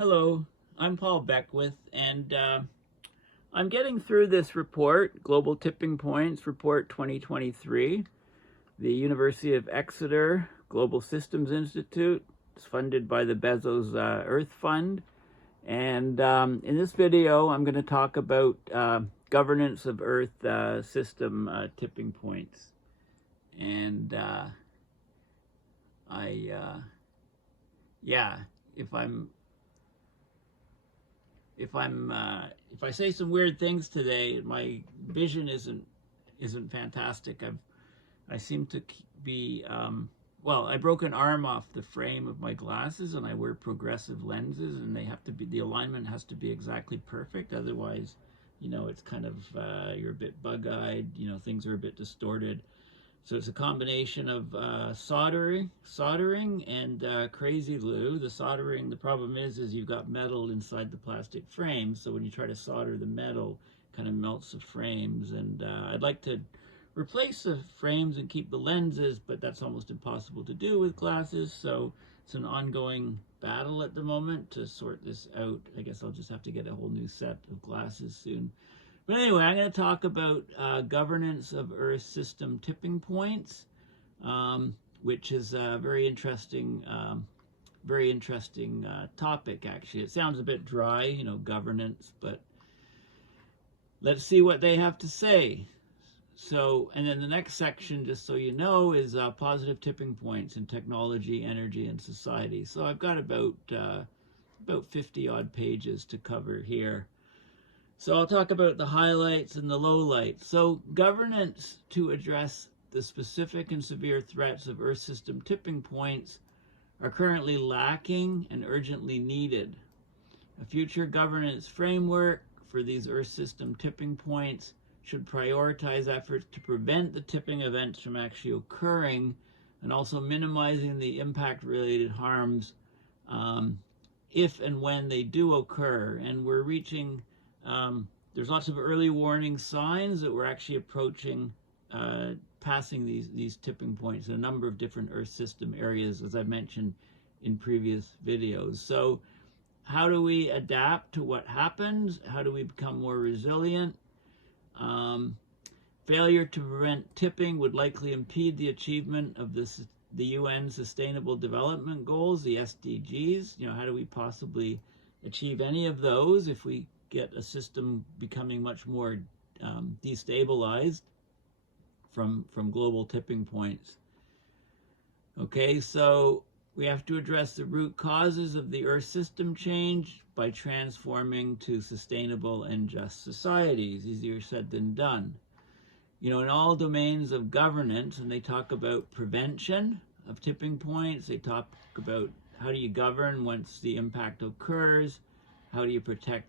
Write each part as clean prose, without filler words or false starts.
Hello, I'm Paul Beckwith, and I'm getting through this report, Global Tipping Points Report 2023, the University of Exeter Global Systems Institute. It's funded by the Bezos Earth Fund. And in this video, I'm going to talk about governance of Earth system tipping points. And if I say some weird things today, my vision isn't fantastic. I seem to be well, I broke an arm off the frame of my glasses, and I wear progressive lenses, and the alignment has to be exactly perfect. Otherwise, it's kind of you're a bit bug-eyed. Things are a bit distorted. So it's a combination of soldering and crazy glue. The problem is you've got metal inside the plastic frame, so when you try to solder the metal, it kind of melts the frames. And I'd like to replace the frames and keep the lenses, but that's almost impossible to do with glasses, so it's an ongoing battle at the moment to sort this out. I guess I'll just have to get a whole new set of glasses soon. But anyway, I'm going to talk about governance of Earth system tipping points, which is a very interesting topic, actually. It sounds a bit dry, governance, but let's see what they have to say. So, and then the next section, just so you know, is positive tipping points in technology, energy, and society. So I've got about 50 odd pages to cover here. So I'll talk about the highlights and the lowlights. So governance to address the specific and severe threats of Earth system tipping points are currently lacking and urgently needed. A future governance framework for these Earth system tipping points should prioritize efforts to prevent the tipping events from actually occurring, and also minimizing the impact-related harms if and when they do occur. And we're reaching, there's lots of early warning signs that we're actually approaching passing these tipping points in a number of different Earth system areas, as I mentioned in previous videos. So how do we adapt to what happens? How do we become more resilient? Failure to prevent tipping would likely impede the achievement of the UN Sustainable Development Goals, the SDGs. How do we possibly achieve any of those if we get a system becoming much more destabilized from global tipping points? Okay, so we have to address the root causes of the Earth system change by transforming to sustainable and just societies. Easier said than done. In all domains of governance, and they talk about prevention of tipping points, they talk about how do you govern once the impact occurs, how do you protect,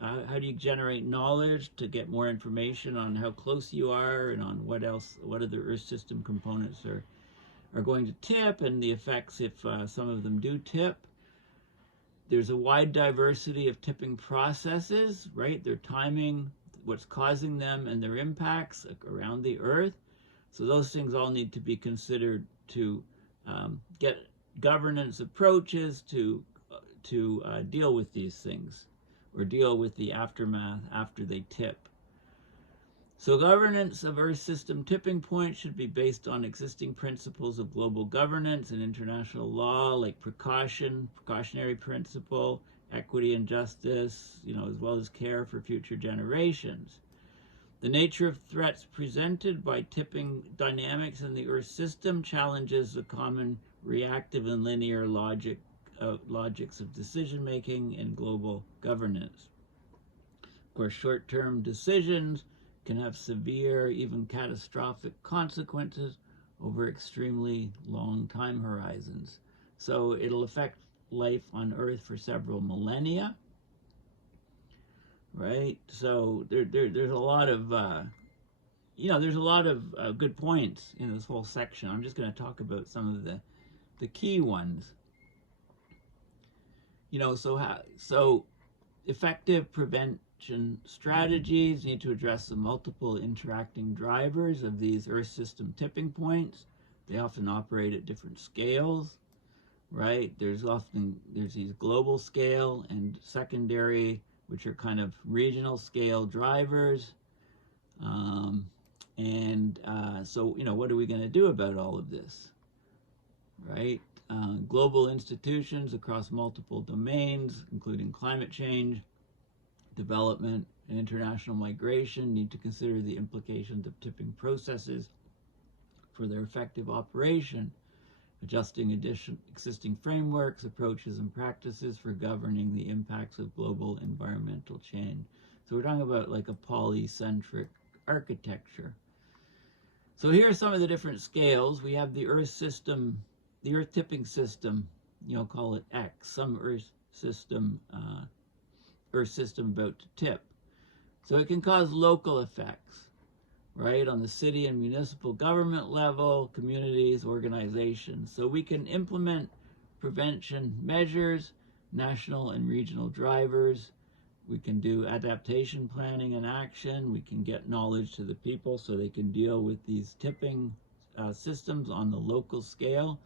how do you generate knowledge to get more information on how close you are and on what other Earth system components are going to tip, and the effects if some of them do tip. There's a wide diversity of tipping processes, right? Their timing, what's causing them, and their impacts around the Earth. So those things all need to be considered to get governance approaches to deal with these things, or deal with the aftermath after they tip. So governance of Earth system tipping points should be based on existing principles of global governance and international law, like precautionary principle, equity and justice, as well as care for future generations. The nature of threats presented by tipping dynamics in the Earth system challenges the common reactive and linear logics of decision-making in global governance. Of course, short-term decisions can have severe, even catastrophic consequences over extremely long time horizons. So it'll affect life on Earth for several millennia, right? So there's a lot of good points in this whole section. I'm just going to talk about some of the key ones. So effective prevention strategies need to address the multiple interacting drivers of these Earth system tipping points. They often operate at different scales. right? There's these global scale and secondary, which are kind of regional scale drivers. So, what are we going to do about all of this, right? Global institutions across multiple domains, including climate change, development, and international migration, need to consider the implications of tipping processes for their effective operation, adjusting existing frameworks, approaches, and practices for governing the impacts of global environmental change. So we're talking about like a polycentric architecture. So here are some of the different scales. We have the Earth system, the Earth tipping system, call it X, some Earth system about to tip. So it can cause local effects, right, on the city and municipal government level, communities, organizations. So we can implement prevention measures, national and regional drivers. We can do adaptation planning and action. We can get knowledge to the people so they can deal with these tipping systems on the local scale.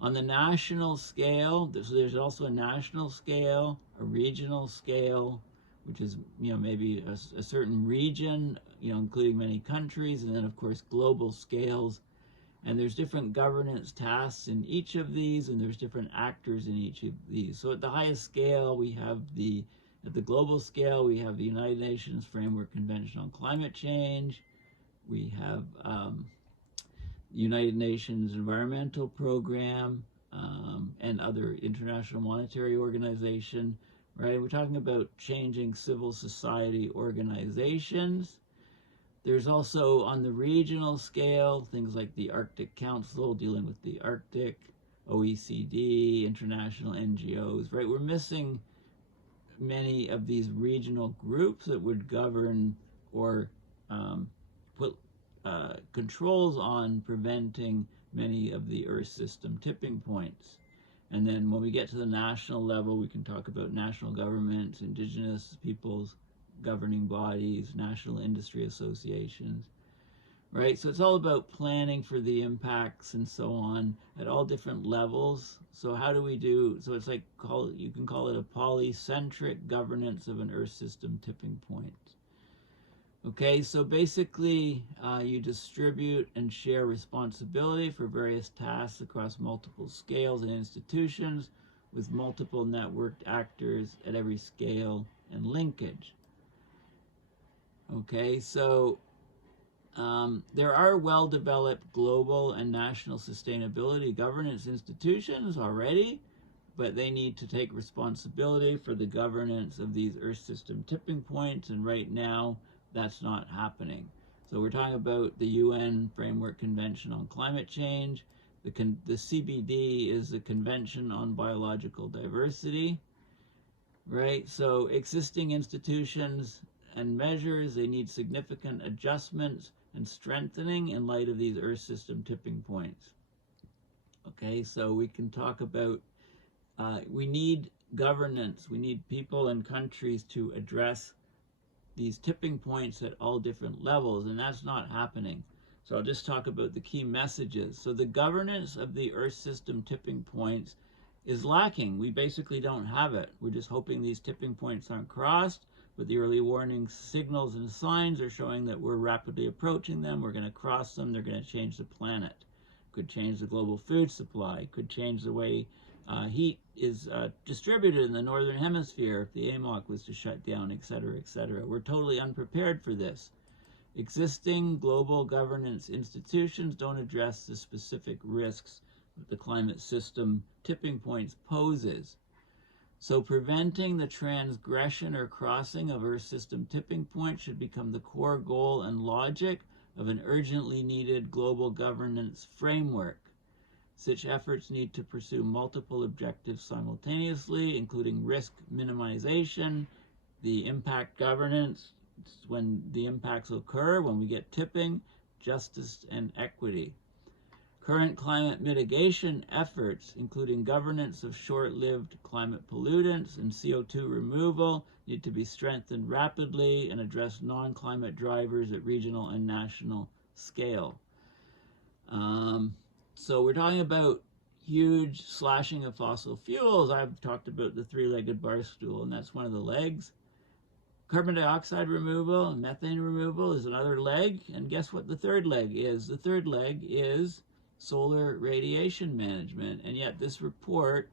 On the national scale, there's also a national scale, a regional scale, which is maybe a certain region, including many countries, and then of course global scales. And there's different governance tasks in each of these, and there's different actors in each of these. So at the highest scale, at the global scale, we have the United Nations Framework Convention on Climate Change. We have the United Nations Environmental Program and other International Monetary Organization, right? We're talking about changing civil society organizations. There's also, on the regional scale, things like the Arctic Council dealing with the Arctic, OECD, international NGOs, right? We're missing many of these regional groups that would govern or put controls on preventing many of the Earth system tipping points. And then when we get to the national level, we can talk about national governments, indigenous peoples, governing bodies, national industry associations, right? So it's all about planning for the impacts and so on at all different levels. So how do we do, so it's like, you can call it a polycentric governance of an Earth system tipping point. Okay, so basically you distribute and share responsibility for various tasks across multiple scales and institutions with multiple networked actors at every scale and linkage. Okay, so there are well-developed global and national sustainability governance institutions already, but they need to take responsibility for the governance of these Earth system tipping points, and right now that's not happening. So we're talking about the UN Framework Convention on Climate Change. The CBD is the Convention on Biological Diversity, right? So existing institutions and measures, they need significant adjustments and strengthening in light of these Earth system tipping points. Okay, so we can talk about, we need governance, we need people and countries to address these tipping points at all different levels, and that's not happening. So I'll just talk about the key messages. So the governance of the Earth system tipping points is lacking. We basically don't have it. We're just hoping these tipping points aren't crossed, but the early warning signals and signs are showing that we're rapidly approaching them. We're going to cross them. They're going to change the planet. Could change the global food supply. Could change the way heat is distributed in the northern hemisphere if the AMOC was to shut down, et cetera, et cetera. We're totally unprepared for this. Existing global governance institutions don't address the specific risks that the climate system tipping points poses. So preventing the transgression or crossing of Earth system tipping points should become the core goal and logic of an urgently needed global governance framework. Such efforts need to pursue multiple objectives simultaneously, including risk minimization, the impact governance, when the impacts occur, when we get tipping, justice and equity. Current climate mitigation efforts, including governance of short-lived climate pollutants and CO2 removal, need to be strengthened rapidly and address non-climate drivers at regional and national scale. So we're talking about huge slashing of fossil fuels. I've talked about the three-legged bar stool, and that's one of the legs. Carbon dioxide removal and methane removal is another leg. And guess what the third leg is? The third leg is solar radiation management. And yet this report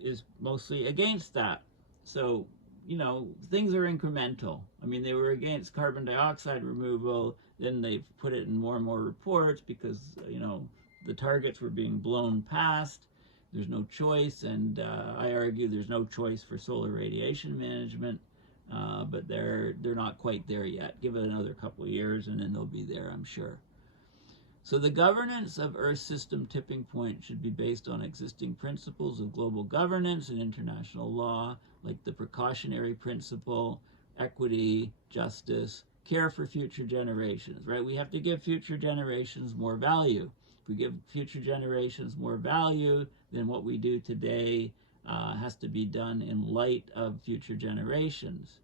is mostly against that. So, you know, things are incremental. I mean, they were against carbon dioxide removal, then they put it in more and more reports because, you know, the targets were being blown past. There's no choice, and I argue there's no choice for solar radiation management, but they're not quite there yet. Give it another couple of years, and then they'll be there, I'm sure. So the governance of Earth system tipping point should be based on existing principles of global governance and international law, like the precautionary principle, equity, justice, care for future generations, right? We have to give future generations more value. If we give future generations more value, then what we do today has to be done in light of future generations,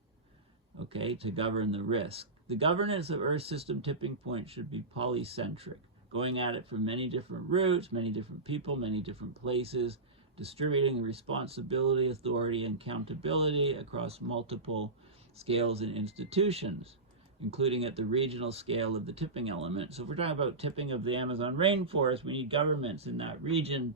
okay, to govern the risk. The governance of Earth system tipping point should be polycentric, going at it from many different routes, many different people, many different places, distributing responsibility, authority, and accountability across multiple scales and institutions, including at the regional scale of the tipping element. So if we're talking about tipping of the Amazon rainforest, we need governments in that region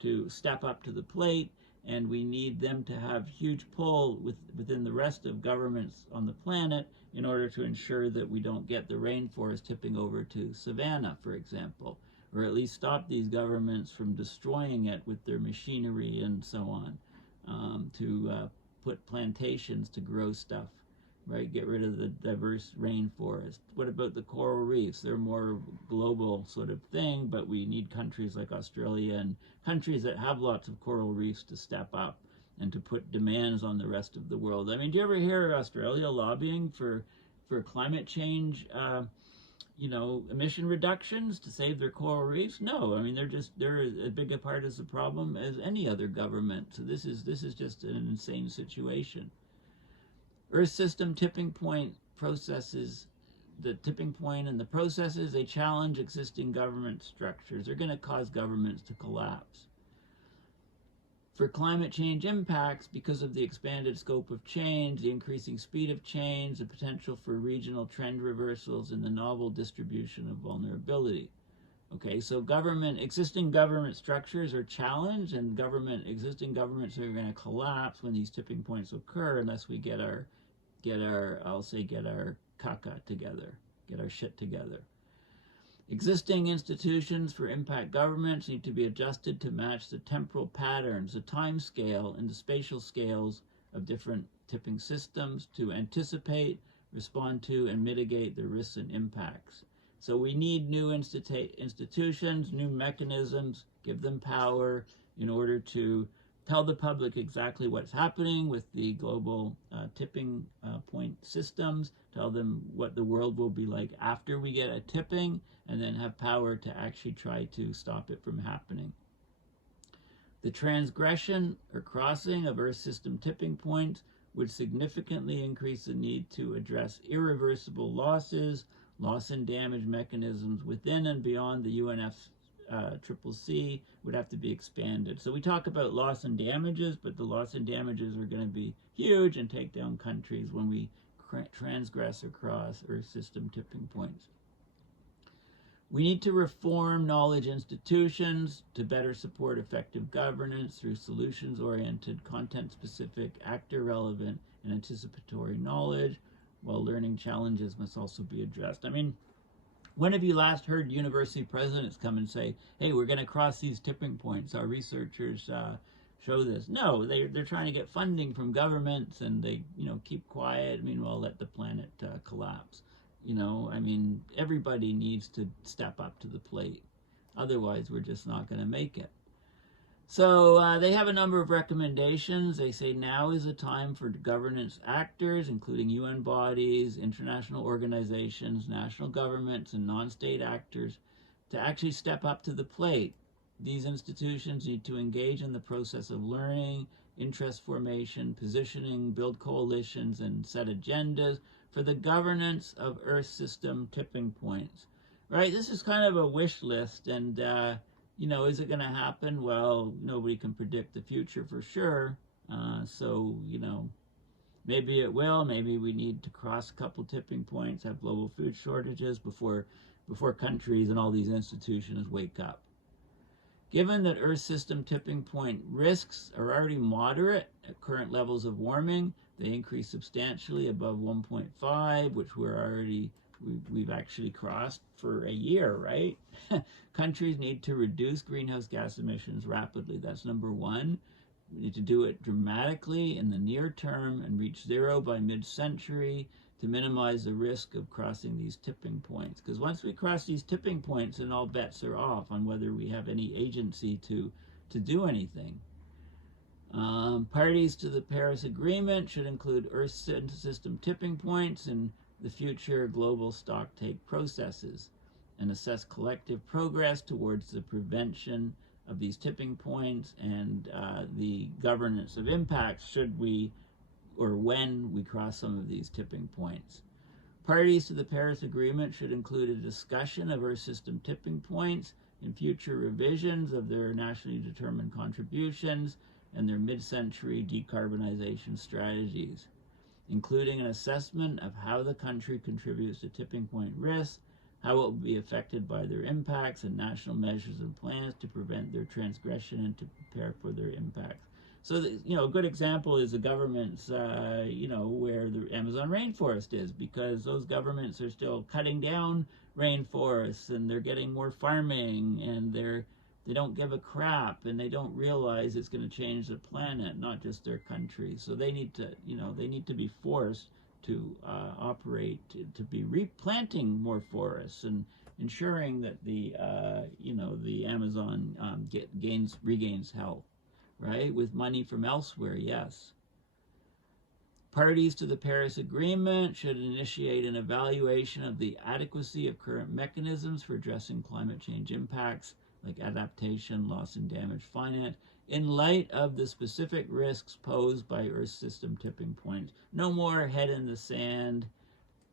to step up to the plate, and we need them to have huge pull within the rest of governments on the planet in order to ensure that we don't get the rainforest tipping over to savanna, for example, or at least stop these governments from destroying it with their machinery and so on, to put plantations to grow stuff, right? Get rid of the diverse rainforest. What about the coral reefs? They're more global sort of thing, but we need countries like Australia and countries that have lots of coral reefs to step up and to put demands on the rest of the world. I mean, do you ever hear Australia lobbying for climate change, you know, emission reductions to save their coral reefs? No, I mean, they're as big a part of the problem as any other government. So this is just an insane situation. Earth system tipping point processes, the tipping point and the processes, they challenge existing government structures. They're going to cause governments to collapse. For climate change impacts, because of the expanded scope of change, the increasing speed of change, the potential for regional trend reversals, and the novel distribution of vulnerability. Okay, so existing government structures are challenged, and existing governments are going to collapse when these tipping points occur unless we get our caca together, get our shit together. Existing institutions for impact governments need to be adjusted to match the temporal patterns, the time scale, and the spatial scales of different tipping systems to anticipate, respond to, and mitigate the risks and impacts. So we need new institutions, new mechanisms, give them power in order to tell the public exactly what's happening with the global tipping point systems, tell them what the world will be like after we get a tipping, and then have power to actually try to stop it from happening. The transgression or crossing of Earth system tipping points would significantly increase the need to address irreversible losses, loss and damage mechanisms within and beyond the UNFCCC would have to be expanded. So we talk about loss and damages, but the loss and damages are going to be huge and take down countries when we transgress across Earth system tipping points. We need to reform knowledge institutions to better support effective governance through solutions-oriented, content-specific, actor-relevant, and anticipatory knowledge, while learning challenges must also be addressed. I mean, when have you last heard university presidents come and say, hey, we're going to cross these tipping points, our researchers show this? No, they're trying to get funding from governments, and they, you know, keep quiet, meanwhile let the planet collapse. You know, I mean, everybody needs to step up to the plate. Otherwise, we're just not going to make it. So they have a number of recommendations. They say now is a time for governance actors, including UN bodies, international organizations, national governments, and non-state actors, to actually step up to the plate. These institutions need to engage in the process of learning, interest formation, positioning, build coalitions, and set agendas for the governance of Earth system tipping points. Right? This is kind of a wish list, and Is it going to happen? Well, nobody can predict the future for sure. So, maybe it will. Maybe we need to cross a couple tipping points, have global food shortages before countries and all these institutions wake up. Given that Earth system tipping point risks are already moderate at current levels of warming, they increase substantially above 1.5, which we've actually crossed for a year, right? Countries need to reduce greenhouse gas emissions rapidly. That's number one. We need to do it dramatically in the near term and reach zero by mid-century to minimize the risk of crossing these tipping points. Because once we cross these tipping points, then all bets are off on whether we have any agency to do anything. Parties to the Paris Agreement should include Earth system tipping points in the future global stocktake processes and assess collective progress towards the prevention of these tipping points and the governance of impacts should we or when we cross some of these tipping points. Parties to the Paris Agreement should include a discussion of Earth system tipping points in future revisions of their nationally determined contributions and their mid-century decarbonization strategies, including an assessment of how the country contributes to tipping point risks, how it will be affected by their impacts, and national measures and plans to prevent their transgression and to prepare for their impacts. So, a good example is the governments, where the Amazon rainforest is, because those governments are still cutting down rainforests and they're getting more farming and they don't give a crap and they don't realize it's going to change the planet, not just their country. So they need to be forced to operate, to be replanting more forests and ensuring that the Amazon regains health, right? With money from elsewhere, yes. Parties to the Paris Agreement should initiate an evaluation of the adequacy of current mechanisms for addressing climate change impacts, like adaptation, loss and damage finance, in light of the specific risks posed by Earth system tipping points. No more head in the sand,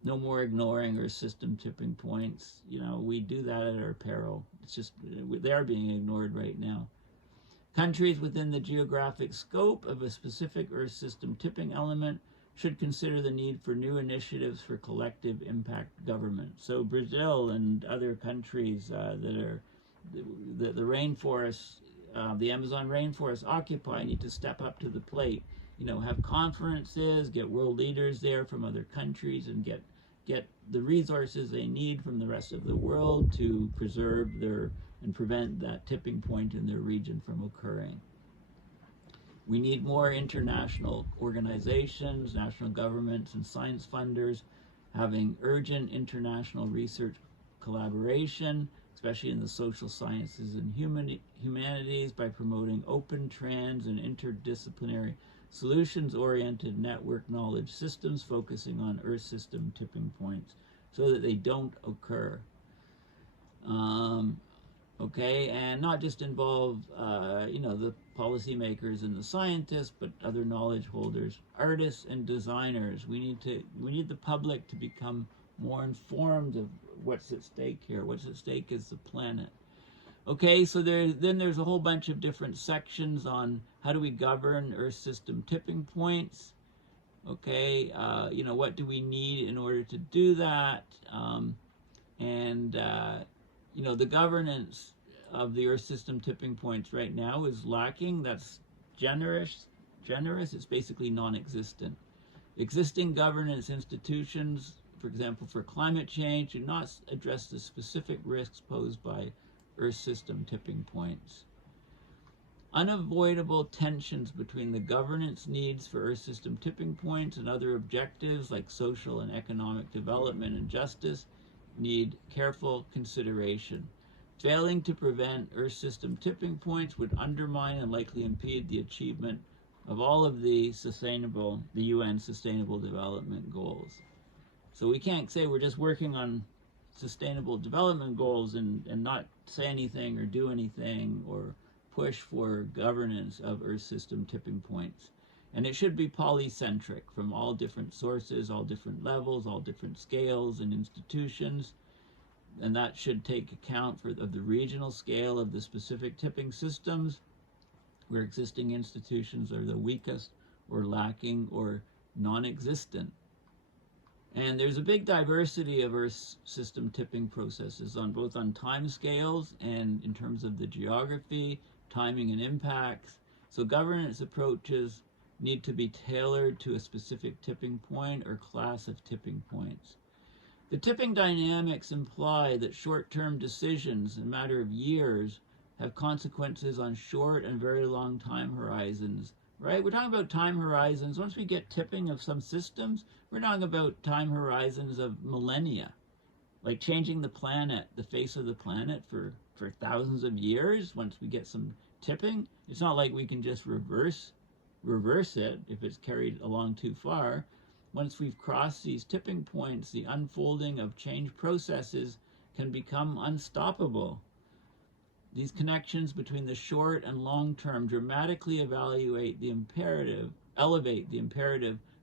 no more ignoring Earth system tipping points. We do that at our peril. It's just, they are being ignored right now. Countries within the geographic scope of a specific Earth system tipping element should consider the need for new initiatives for collective impact government. So Brazil and other countries that are the rainforests, the Amazon rainforest occupy need to step up to the plate. Have conferences, get world leaders there from other countries, and get the resources they need from the rest of the world to preserve and prevent that tipping point in their region from occurring. We need more international organizations, national governments, and science funders having urgent international research collaboration, especially in the social sciences and humanities, by promoting open, trans, and interdisciplinary solutions-oriented network knowledge systems focusing on Earth system tipping points so that they don't occur. And not just involve, the policymakers and the scientists, but other knowledge holders, artists and designers. We need the public to become more informed of what's at stake here. What's at stake is the planet. Okay, so there's a whole bunch of different sections on how do we govern Earth system tipping points. Okay, what do we need in order to do that? The governance of the Earth system tipping points right now is lacking. That's generous. It's basically non-existent. Existing governance institutions, for example, for climate change, do not address the specific risks posed by Earth system tipping points. Unavoidable tensions between the governance needs for Earth system tipping points and other objectives like social and economic development and justice need careful consideration. Failing to prevent Earth system tipping points would undermine and likely impede the achievement of all of the UN Sustainable Development Goals. So we can't say we're just working on Sustainable Development Goals and not say anything or do anything or push for governance of Earth system tipping points. And it should be polycentric from all different sources, all different levels, all different scales and institutions. and that should take account of the regional scale of the specific tipping systems, where existing institutions are the weakest or lacking or non-existent. And there's a big diversity of Earth's system tipping processes both on time scales and in terms of the geography, timing, and impacts. So governance approaches need to be tailored to a specific tipping point or class of tipping points. The tipping dynamics imply that short-term decisions in a matter of years have consequences on short and very long time horizons, right? We're talking about time horizons. Once we get tipping of some systems, we're talking about time horizons of millennia, like changing the planet, the face of the planet for thousands of years. Once we get some tipping, it's not like we can just reverse it if it's carried along too far. Once we've crossed these tipping points, the unfolding of change processes can become unstoppable. These connections between the short and long term dramatically elevate the imperative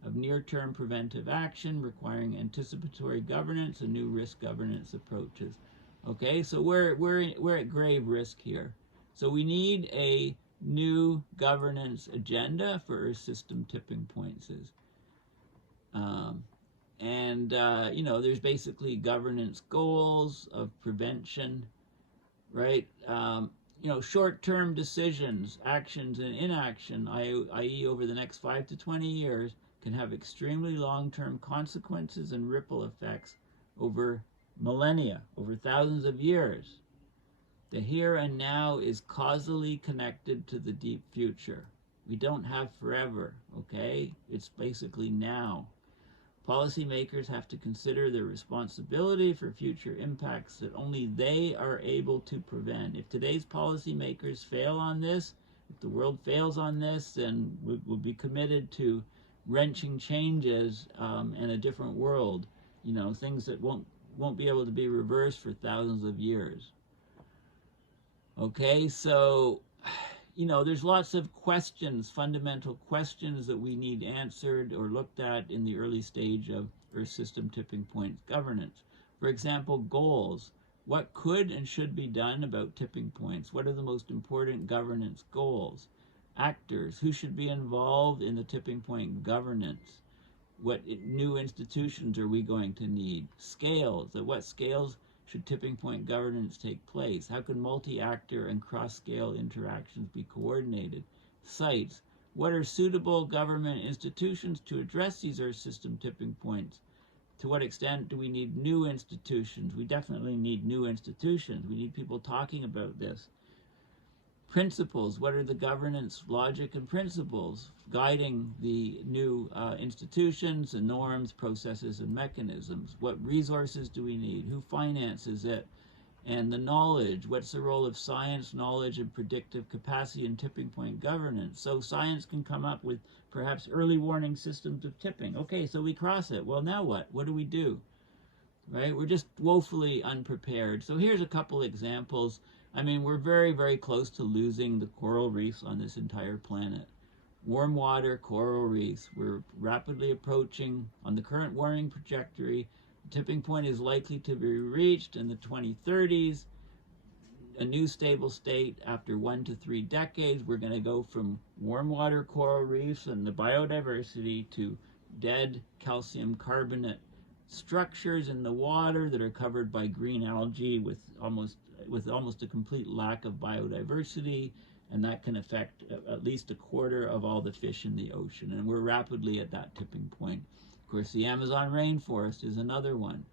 of near-term preventive action, requiring anticipatory governance and new risk governance approaches. Okay, so we're at grave risk here. So we need a new governance agenda for Earth system tipping points. There's basically governance goals of prevention, right? Short-term decisions, actions, and inaction, i.e. over the next 5 to 20 years, can have extremely long-term consequences and ripple effects over millennia, over thousands of years. The here and now is causally connected to the deep future. We don't have forever, okay? It's basically now. Policymakers have to consider their responsibility for future impacts that only they are able to prevent. If today's policymakers fail on this, if the world fails on this, then we'll be committed to wrenching changes and a different world. Things that won't be able to be reversed for thousands of years. Okay, so there's lots of questions, fundamental questions that we need answered or looked at in the early stage of Earth system tipping point governance. For example, goals. What could and should be done about tipping points? What are the most important governance goals? Actors. Who should be involved in the tipping point governance? What new institutions are we going to need? Scales. At what scales should tipping point governance take place? How can multi-actor and cross-scale interactions be coordinated? Sites. What are suitable government institutions to address these Earth system tipping points? To what extent do we need new institutions? We definitely need new institutions. We need people talking about this. Principles. What are the governance logic and principles guiding the new institutions and norms, processes, and mechanisms? What resources do we need? Who finances it? And the knowledge. What's the role of science, knowledge, and predictive capacity in tipping point governance? So science can come up with perhaps early warning systems of tipping. Okay, so we cross it. Well, now what? What do we do? Right? We're just woefully unprepared. So here's a couple examples. We're very, very close to losing the coral reefs on this entire planet. Warm water, coral reefs. We're rapidly approaching, on the current warming trajectory, the tipping point is likely to be reached in the 2030s. A new stable state after 1 to 3 decades. We're going to go from warm water coral reefs and the biodiversity to dead calcium carbonate structures in the water that are covered by green algae with almost a complete lack of biodiversity, and that can affect at least a quarter of all the fish in the ocean, and we're rapidly at that tipping point. Of course, the Amazon rainforest is another one.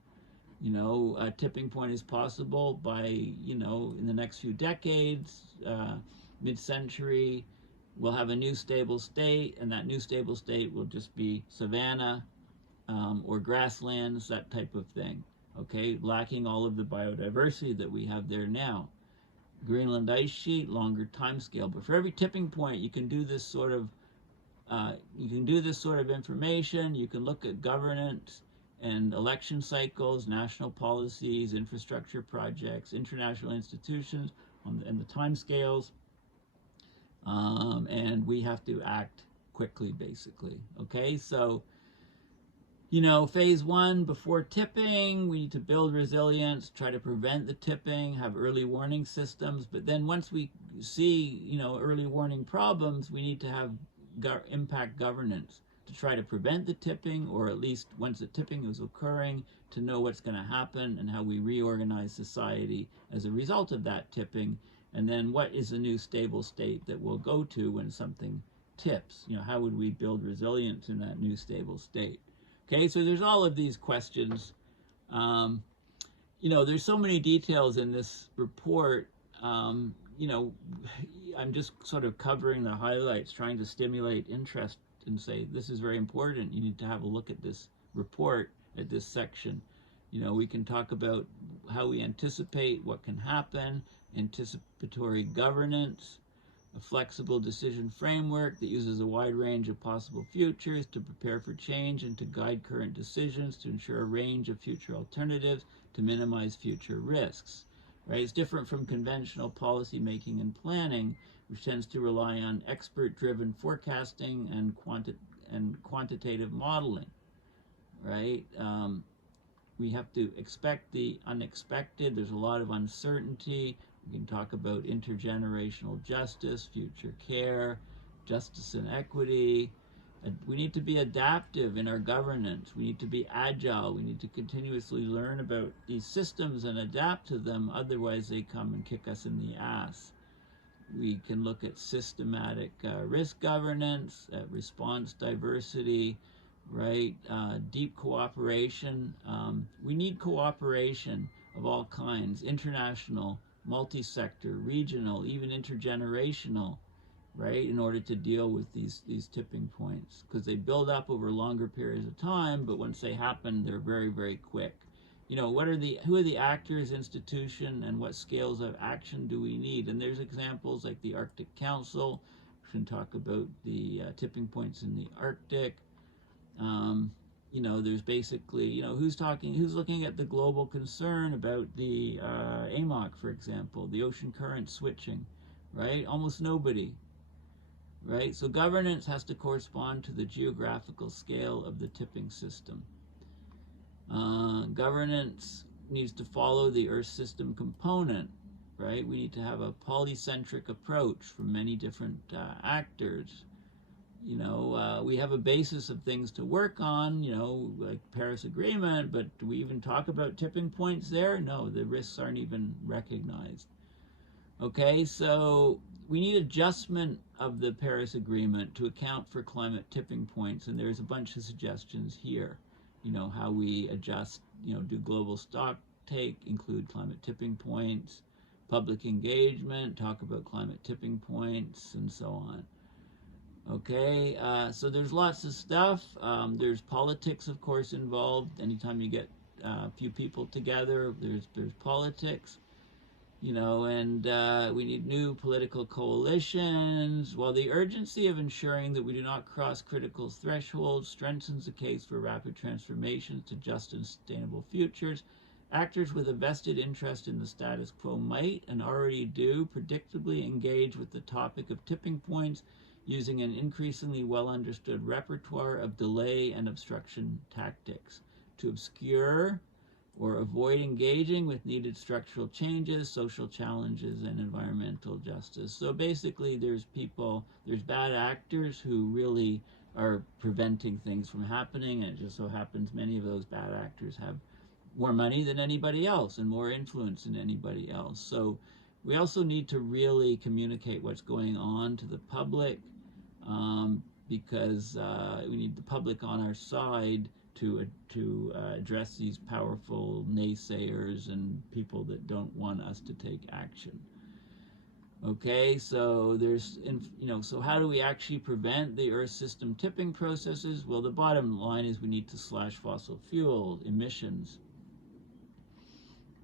A tipping point is possible by, in the next few decades, mid-century, we'll have a new stable state, and that new stable state will just be savanna or grasslands, that type of thing. Okay, lacking all of the biodiversity that we have there now. Greenland ice sheet, longer time scale. But for every tipping point, you can do this sort of information. You can look at governance and election cycles, national policies, infrastructure projects, international institutions, and the time scales. And we have to act quickly, basically. Okay, so Phase one, before tipping, we need to build resilience, try to prevent the tipping, have early warning systems. But then once we see, early warning problems, we need to have impact governance to try to prevent the tipping, or at least once the tipping is occurring, to know what's going to happen and how we reorganize society as a result of that tipping. And then what is the new stable state that we'll go to when something tips? How would we build resilience in that new stable state? Okay, so there's all of these questions. There's so many details in this report. I'm just sort of covering the highlights, trying to stimulate interest and say, this is very important. You need to have a look at this report, at this section. We can talk about how we anticipate what can happen, anticipatory governance, a flexible decision framework that uses a wide range of possible futures to prepare for change and to guide current decisions to ensure a range of future alternatives to minimize future risks. Right? It's different from conventional policy making and planning, which tends to rely on expert-driven forecasting and quantitative modeling. Right? We have to expect the unexpected. There's a lot of uncertainty. We can talk about intergenerational justice, future care, justice and equity. We need to be adaptive in our governance. We need to be agile. We need to continuously learn about these systems and adapt to them. Otherwise, they come and kick us in the ass. We can look at systematic risk governance, at response diversity, right? Deep cooperation. We need cooperation of all kinds, international, multi-sector, regional, even intergenerational, right, in order to deal with these tipping points, because they build up over longer periods of time, but once they happen, they're very, very quick. Who are the actors, institution, and what scales of action do we need? And there's examples like the Arctic Council. We can talk about the tipping points in the Arctic. There's basically, who's looking at the global concern about the AMOC, for example, the ocean current switching, right? Almost nobody, right? So governance has to correspond to the geographical scale of the tipping system. Governance needs to follow the Earth system component, right? We need to have a polycentric approach from many different actors. We have a basis of things to work on, like Paris Agreement, but do we even talk about tipping points there? No, the risks aren't even recognized. Okay, so we need adjustment of the Paris Agreement to account for climate tipping points, and there's a bunch of suggestions here. How we adjust, do global stock take, include climate tipping points, public engagement, talk about climate tipping points, and so on. Okay, so there's lots of stuff. There's politics, of course, involved. Anytime you get a few people together, there's politics. And we need new political coalitions. While the urgency of ensuring that we do not cross critical thresholds strengthens the case for rapid transformations to just and sustainable futures, actors with a vested interest in the status quo might, and already do, predictably engage with the topic of tipping points using an increasingly well-understood repertoire of delay and obstruction tactics to obscure or avoid engaging with needed structural changes, social challenges, and environmental justice. So basically, there's bad actors who really are preventing things from happening, and it just so happens many of those bad actors have more money than anybody else and more influence than anybody else. So we also need to really communicate what's going on to the public, because we need the public on our side to address these powerful naysayers and people that don't want us to take action. Okay, so so how do we actually prevent the Earth system tipping processes? Well, the bottom line is we need to slash fossil fuel emissions.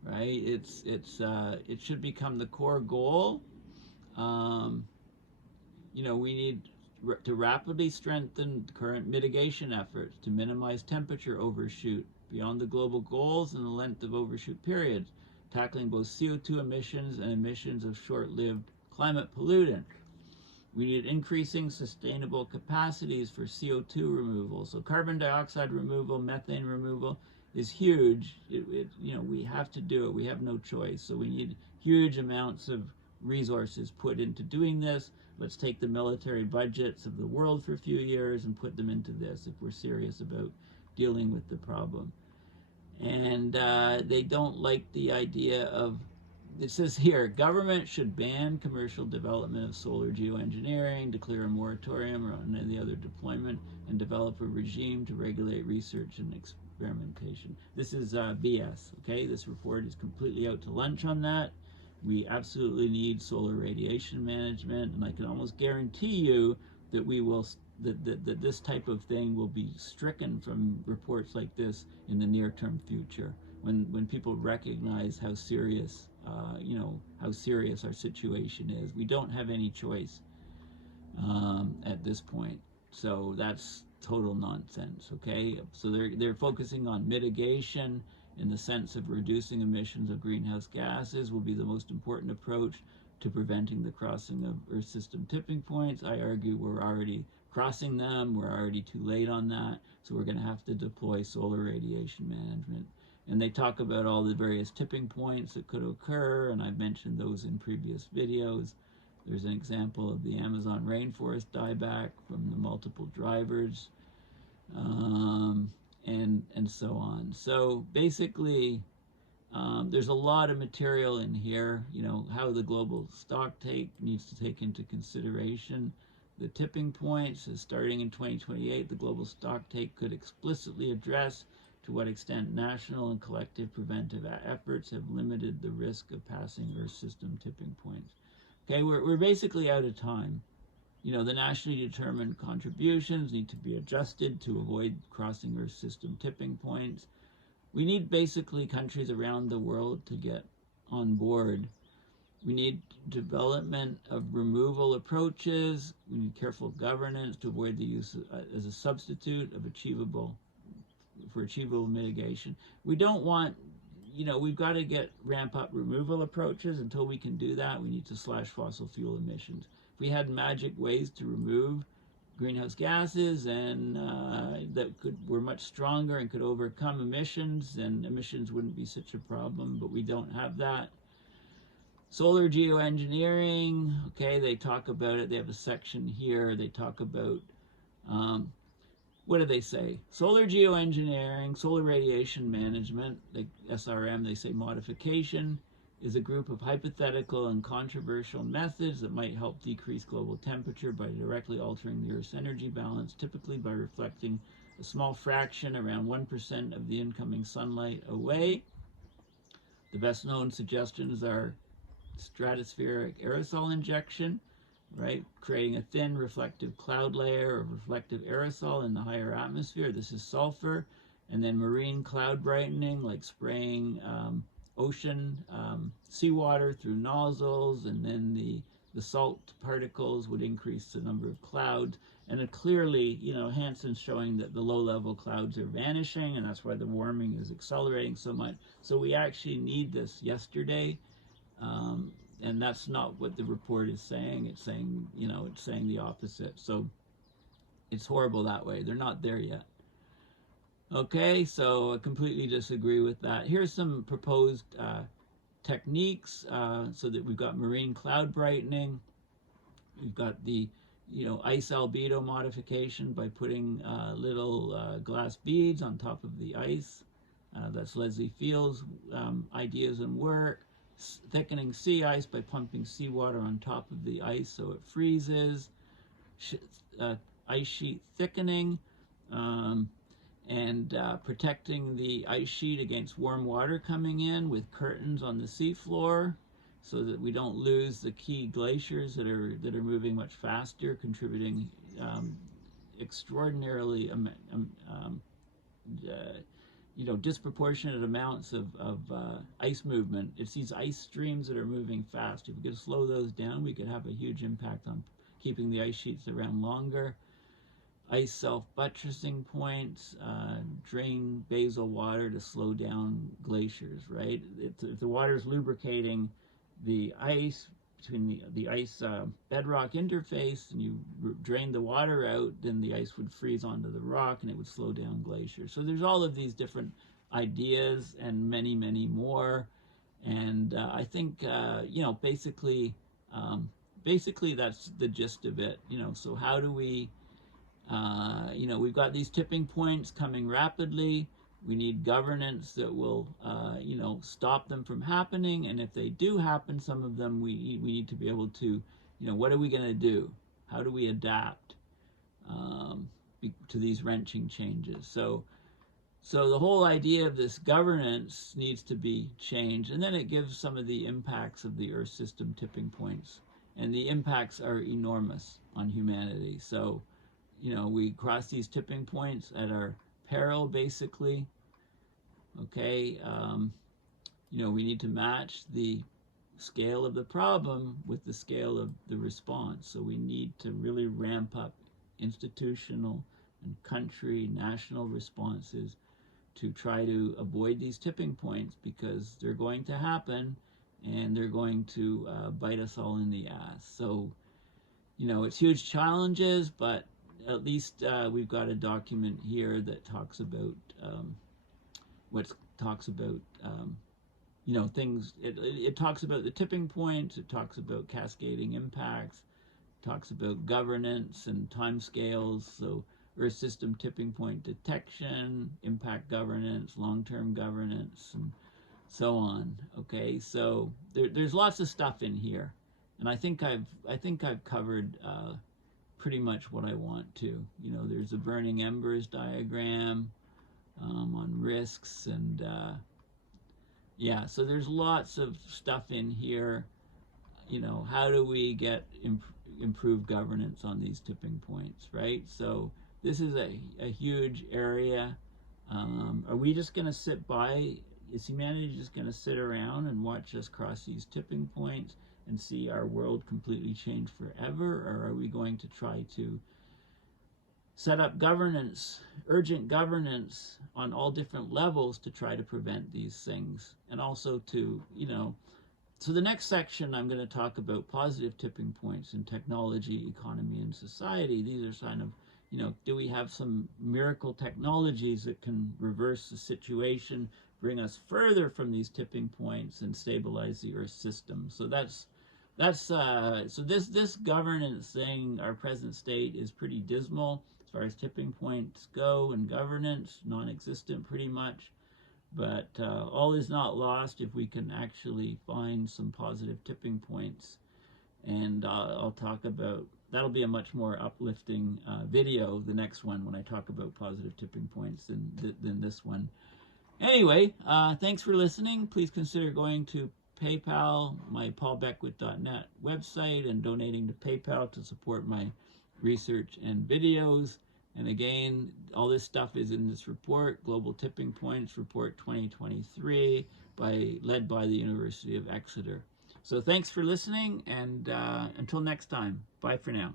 Right? It should become the core goal. We need to rapidly strengthen current mitigation efforts to minimize temperature overshoot beyond the global goals and the length of overshoot periods, tackling both CO2 emissions and emissions of short-lived climate pollutants. We need increasing sustainable capacities for CO2 removal. So carbon dioxide removal, methane removal is huge. We have to do it. We have no choice. So we need huge amounts of resources put into doing this. Let's take the military budgets of the world for a few years and put them into this if we're serious about dealing with the problem. And they don't like the idea of, it says here, government should ban commercial development of solar geoengineering, declare a moratorium on any other deployment, and develop a regime to regulate research and experimentation. This is BS, okay? This report is completely out to lunch on that. We absolutely need solar radiation management, and I can almost guarantee you that we will that this type of thing will be stricken from reports like this in the near-term future, when people recognize how serious how serious our situation is. We don't have any choice at this point. So that's total nonsense, okay? So they're focusing on mitigation in the sense of reducing emissions of greenhouse gases will be the most important approach to preventing the crossing of Earth system tipping points. I argue we're already crossing them. We're already too late on that. So we're going to have to deploy solar radiation management. And they talk about all the various tipping points that could occur, and I've mentioned those in previous videos. There's an example of the Amazon rainforest dieback from the multiple drivers, and so on. So basically, there's a lot of material in here, how the global stock take needs to take into consideration the tipping points. Starting in 2028, the global stock take could explicitly address to what extent national and collective preventive efforts have limited the risk of passing Earth system tipping points. Okay, we're basically out of time. The nationally determined contributions need to be adjusted to avoid crossing Earth system tipping points. We need basically countries around the world to get on board. We need development of removal approaches. We need careful governance to avoid the use as a substitute of achievable mitigation. We don't want, we've got to ramp up removal approaches. Until we can do that, we need to slash fossil fuel emissions. If we had magic ways to remove greenhouse gases and that were much stronger and could overcome emissions, then emissions wouldn't be such a problem, but we don't have that. Solar geoengineering, okay, they talk about it. They have a section here. They talk about, what do they say? Solar geoengineering, solar radiation management, like SRM, they say modification is a group of hypothetical and controversial methods that might help decrease global temperature by directly altering the Earth's energy balance, typically by reflecting a small fraction, around 1% of the incoming sunlight away. The best known suggestions are stratospheric aerosol injection, right? Creating a thin reflective cloud layer of reflective aerosol in the higher atmosphere. This is sulfur. And then marine cloud brightening, like spraying ocean seawater through nozzles, and then the salt particles would increase the number of clouds. And it clearly, Hansen's showing that the low-level clouds are vanishing, and that's why the warming is accelerating so much. So we actually need this yesterday. And that's not what the report is saying. It's saying, it's saying the opposite. So it's horrible that way. They're not there yet. Okay, so I completely disagree with that. Here's some proposed techniques so that we've got marine cloud brightening. We've got the, ice albedo modification by putting little glass beads on top of the ice. That's Leslie Field's ideas and work. Thickening sea ice by pumping seawater on top of the ice so it freezes. Ice sheet thickening. And protecting the ice sheet against warm water coming in with curtains on the seafloor so that we don't lose the key glaciers that are moving much faster, contributing extraordinarily disproportionate amounts of ice movement. It's these ice streams that are moving fast. If we could slow those down, we could have a huge impact on keeping the ice sheets around longer. Ice self-buttressing points, drain basal water to slow down glaciers, right? If the water is lubricating the ice between the ice bedrock interface, and you drain the water out, then the ice would freeze onto the rock and it would slow down glaciers. So there's all of these different ideas and many, many more. And I think, basically that's the gist of it. So how do we, we've got these tipping points coming rapidly. We need governance that will, stop them from happening. And if they do happen, some of them, we need to be able to, what are we going to do? How do we adapt to these wrenching changes? So the whole idea of this governance needs to be changed. And then it gives some of the impacts of the Earth system tipping points. And the impacts are enormous on humanity. So, we cross these tipping points at our peril, basically. Okay, we need to match the scale of the problem with the scale of the response. So we need to really ramp up institutional and country, national responses to try to avoid these tipping points, because they're going to happen and they're going to bite us all in the ass. So, it's huge challenges, but at least we've got a document here that talks about things. It talks about the tipping points. It talks about cascading impacts. It talks about governance and timescales. So Earth system tipping point detection, impact governance, long-term governance, and so on. Okay, so there's lots of stuff in here, and I think I've covered pretty much what I want to. There's a burning embers diagram on risks, and so there's lots of stuff in here. How do we get improved governance on these tipping points, right? So this is a huge area. Are we just going to sit by? Is humanity just going to sit around and watch us cross these tipping points and see our world completely change forever? Or are we going to try to set up governance, urgent governance on all different levels to try to prevent these things? And also to, so the next section I'm going to talk about positive tipping points in technology, economy, and society. These are kind of, do we have some miracle technologies that can reverse the situation, bring us further from these tipping points, and stabilize the Earth system? So so this governance thing, our present state, is pretty dismal as far as tipping points go, and governance non-existent pretty much. But all is not lost if we can actually find some positive tipping points. And I'll talk about, that'll be a much more uplifting video, the next one, when I talk about positive tipping points than this one. Anyway, thanks for listening. Please consider going to PayPal, my paulbeckwith.net website, and donating to PayPal to support my research and videos. And again, all this stuff is in this report, Global Tipping Points Report 2023, led by the University of Exeter. So thanks for listening, and until next time, bye for now.